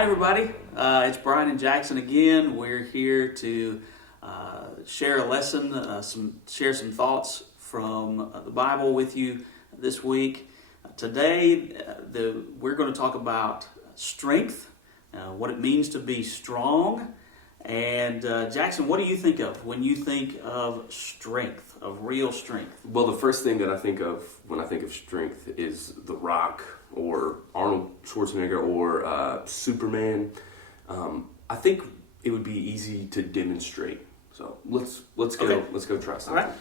Hi, everybody. It's Brian and Jackson again. We're here to share a lesson, share some thoughts from the Bible with you this week. Today, we're going to talk about strength, what it means to be strong. And Jackson, what do you think of when you think of strength, of real strength? Well, the first thing that I think of when I think of strength is The Rock or Arnold Schwarzenegger or Superman. I think it would be easy to demonstrate. So let's go. Okay. Let's go try something. All right.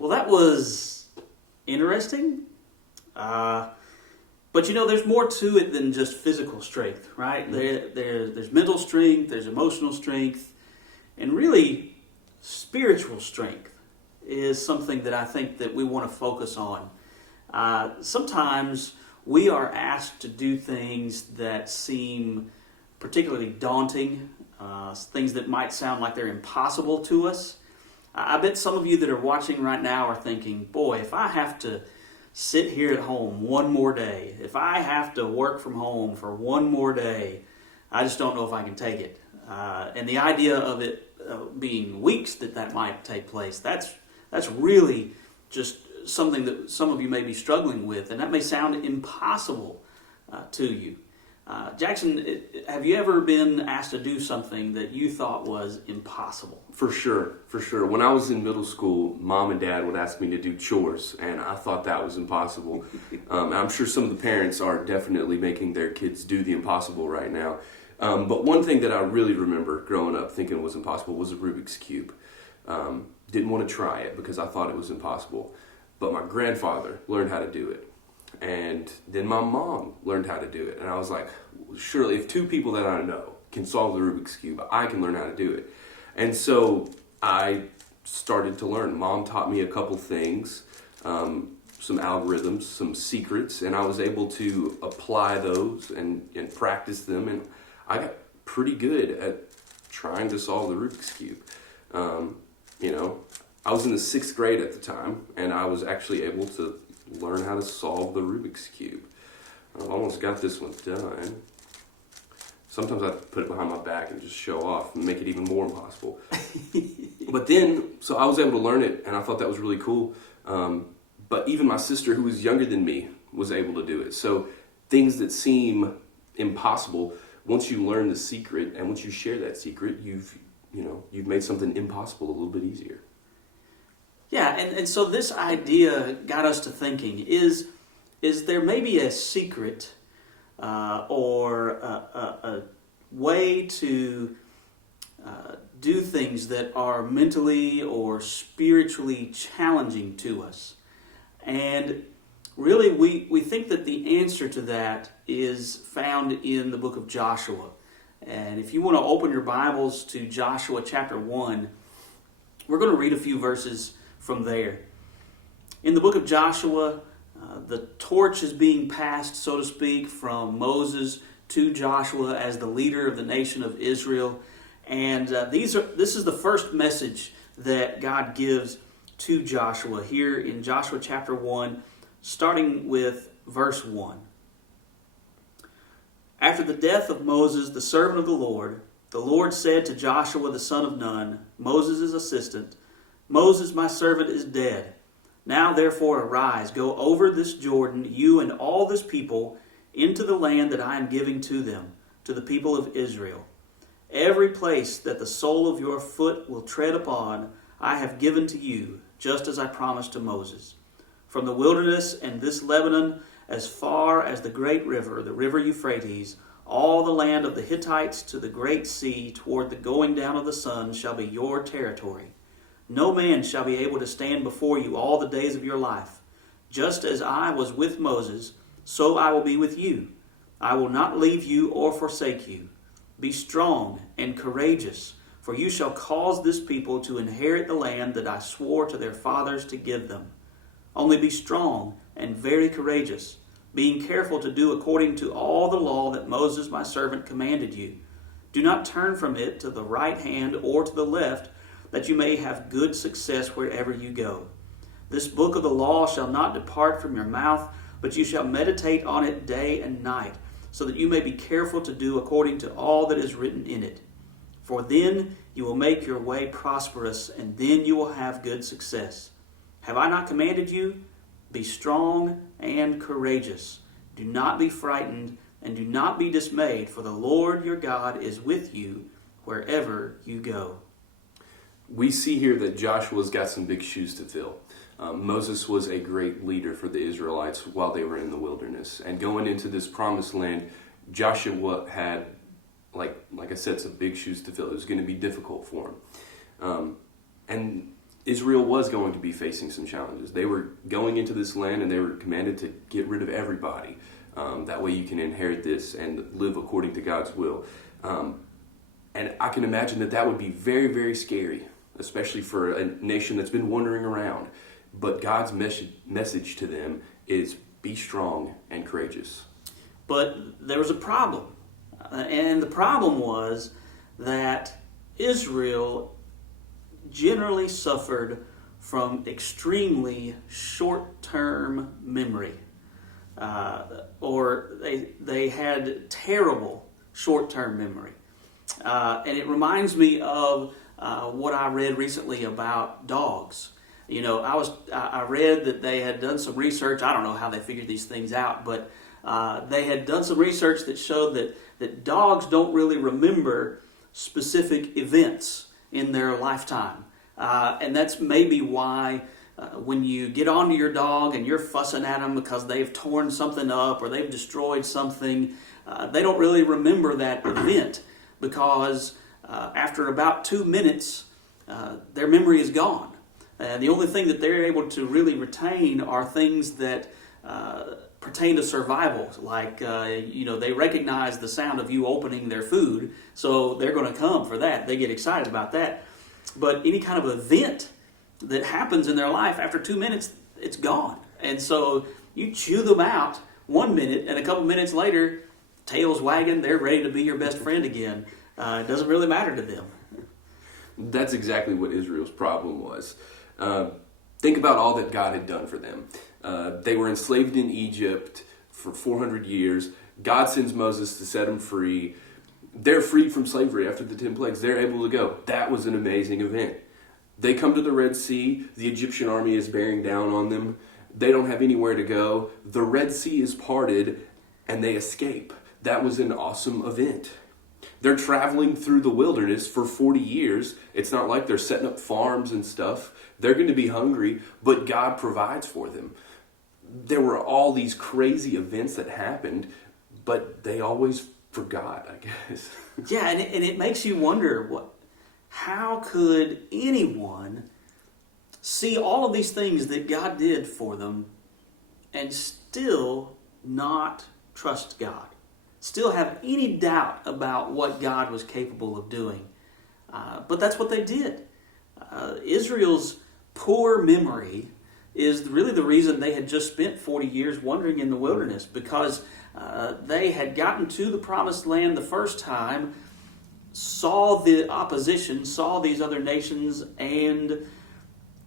Well, that was interesting. But there's more to it than just physical strength, right? There's mental strength, there's emotional strength, and really spiritual strength is something that I think that we want to focus on. Sometimes we are asked to do things that seem particularly daunting, things that might sound like they're impossible to us. I bet some of you that are watching right now are thinking, boy, if I have to sit here at home one more day, if I have to work from home for one more day, I just don't know if I can take it. And the idea of it being weeks that might take place, that's really just something that some of you may be struggling with, and that may sound impossible to you. Jackson, have you ever been asked to do something that you thought was impossible? For sure. When I was in middle school, Mom and Dad would ask me to do chores, and I thought that was impossible. I'm sure some of the parents are definitely making their kids do the impossible right now. But one thing that I really remember growing up thinking was impossible was a Rubik's Cube. Didn't want to try it because I thought it was impossible. But my grandfather learned how to do it. And then my mom learned how to do it. And I was like, surely if two people that I know can solve the Rubik's Cube, I can learn how to do it. And so I started to learn. Mom taught me a couple things, some algorithms, some secrets, and I was able to apply those and practice them. And I got pretty good at trying to solve the Rubik's Cube. I was in the 6th grade at the time, and I was actually able to learn how to solve the Rubik's Cube. I've almost got this one done. Sometimes I put it behind my back and just show off and make it even more impossible. But then, so I was able to learn it, and I thought that was really cool. But even my sister, who was younger than me, was able to do it. So things that seem impossible, once you learn the secret and once you share that secret, you've made something impossible a little bit easier. Yeah, and so this idea got us to thinking, is there maybe a secret or a way to do things that are mentally or spiritually challenging to us? And really, we think that the answer to that is found in the book of Joshua. And if you want to open your Bibles to Joshua chapter 1, we're going to read a few verses from there. In the book of Joshua, the torch is being passed, so to speak, from Moses to Joshua as the leader of the nation of Israel. And this is the first message that God gives to Joshua here in Joshua chapter 1, starting with verse 1. After the death of Moses, the servant of the Lord said to Joshua the son of Nun, Moses' assistant, Moses, my servant, is dead. Now therefore arise, go over this Jordan, you and all this people, into the land that I am giving to them, to the people of Israel. Every place that the sole of your foot will tread upon, I have given to you, just as I promised to Moses. From the wilderness and this Lebanon, as far as the great river, the river Euphrates, all the land of the Hittites to the great sea, toward the going down of the sun, shall be your territory. No man shall be able to stand before you all the days of your life. Just as I was with Moses, so I will be with you. I will not leave you or forsake you. Be strong and courageous, for you shall cause this people to inherit the land that I swore to their fathers to give them. Only be strong and very courageous, being careful to do according to all the law that Moses my servant commanded you. Do not turn from it to the right hand or to the left, that you may have good success wherever you go. This book of the law shall not depart from your mouth, but you shall meditate on it day and night, so that you may be careful to do according to all that is written in it. For then you will make your way prosperous, and then you will have good success. Have I not commanded you? Be strong and courageous. Do not be frightened, and do not be dismayed, for the Lord your God is with you wherever you go. We see here that Joshua's got some big shoes to fill. Moses was a great leader for the Israelites while they were in the wilderness. And going into this promised land, Joshua had, like I said, some big shoes to fill. It was going to be difficult for him. And Israel was going to be facing some challenges. They were going into this land and they were commanded to get rid of everybody. That way you can inherit this and live according to God's will. And I can imagine that would be very, very scary, especially for a nation that's been wandering around. But God's message to them is be strong and courageous. But there was a problem. And the problem was that Israel generally suffered from extremely short-term memory. Or they had terrible short-term memory. And it reminds me of what I read recently about dogs. You know, I read that they had done some research. I don't know how they figured these things out, but they had done some research that showed that dogs don't really remember specific events in their lifetime. And that's maybe why when you get onto your dog and you're fussing at them because they've torn something up or they've destroyed something, they don't really remember that event because after about 2 minutes, their memory is gone. The only thing that they're able to really retain are things that pertain to survival, like they recognize the sound of you opening their food, so they're going to come for that. They get excited about that. But any kind of event that happens in their life after 2 minutes, it's gone. And so you chew them out 1 minute, and a couple minutes later, tail's wagging, they're ready to be your best friend again. It doesn't really matter to them. That's exactly what Israel's problem was. Think about all that God had done for them. They were enslaved in Egypt for 400 years. God sends Moses to set them free. They're freed from slavery after the 10 plagues. They're able to go. That was an amazing event. They come to the Red Sea. The Egyptian army is bearing down on them. They don't have anywhere to go. The Red Sea is parted and they escape. That was an awesome event. They're traveling through the wilderness for 40 years. It's not like they're setting up farms and stuff. They're going to be hungry, but God provides for them. There were all these crazy events that happened, but they always forgot, I guess. Yeah, and it makes you wonder, how could anyone see all of these things that God did for them and still not trust God? Still have any doubt about what God was capable of doing. But that's what they did. Israel's poor memory is really the reason they had just spent 40 years wandering in the wilderness, because they had gotten to the promised land the first time, saw the opposition, saw these other nations, and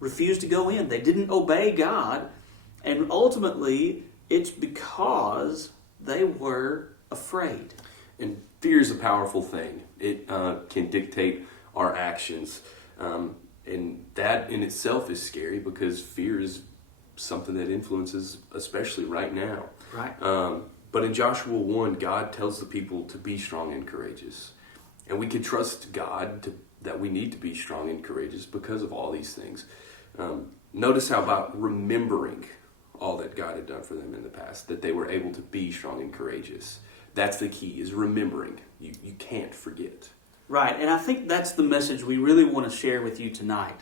refused to go in. They didn't obey God, and ultimately It's because they were afraid. And fear is a powerful thing. It can dictate our actions. And that in itself is scary because fear is something that influences, especially right now. Right. But in Joshua 1, God tells the people to be strong and courageous. And we can trust God that we need to be strong and courageous because of all these things. Notice how about remembering all that God had done for them in the past, that they were able to be strong and courageous. That's the key, is remembering. You can't forget. Right, and I think that's the message we really want to share with you tonight.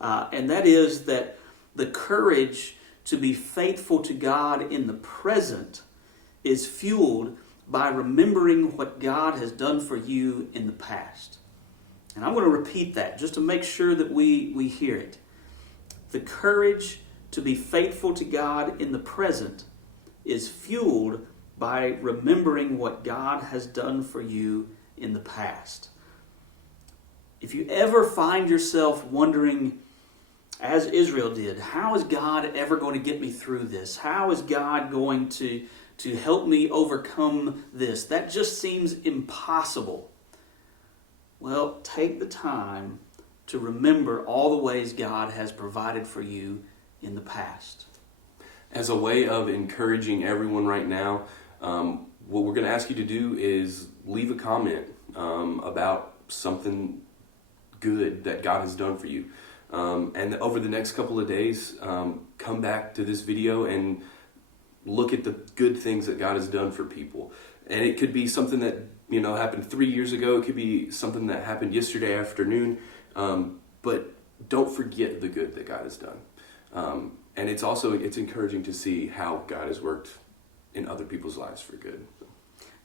And that is that the courage to be faithful to God in the present is fueled by remembering what God has done for you in the past. And I'm going to repeat that just to make sure that we hear it. The courage to be faithful to God in the present is fueled by remembering what God has done for you in the past. If you ever find yourself wondering, as Israel did, how is God ever going to get me through this? How is God going to help me overcome this? That just seems impossible. Well, take the time to remember all the ways God has provided for you in the past. As a way of encouraging everyone right now, what we're going to ask you to do is leave a comment about something good that God has done for you. And over the next couple of days, come back to this video and look at the good things that God has done for people. And it could be something that happened 3 years ago. It could be something that happened yesterday afternoon. But don't forget the good that God has done. And it's encouraging to see how God has worked in other people's lives for good.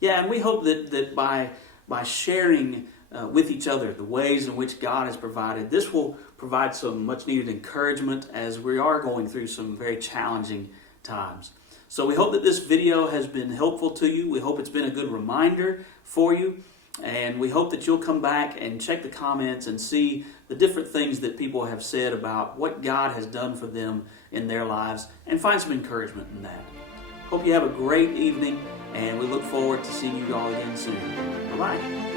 Yeah, and we hope that by sharing with each other the ways in which God has provided, this will provide some much needed encouragement as we are going through some very challenging times. So we hope that this video has been helpful to you. We hope it's been a good reminder for you. And we hope that you'll come back and check the comments and see the different things that people have said about what God has done for them in their lives and find some encouragement in that. Hope you have a great evening, and we look forward to seeing you all again soon. Bye-bye.